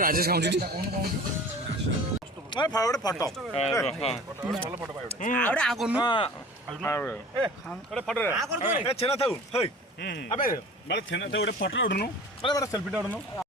राजेश खाऊँ ଫଟୋ ଛେନା ଥାଉ ଛେନା ଥାଉ ଗୋଟେ ଫଟୋ ଉଠୁନୁ ସେଲ୍ଫିଟା ଉଠୁନୁ।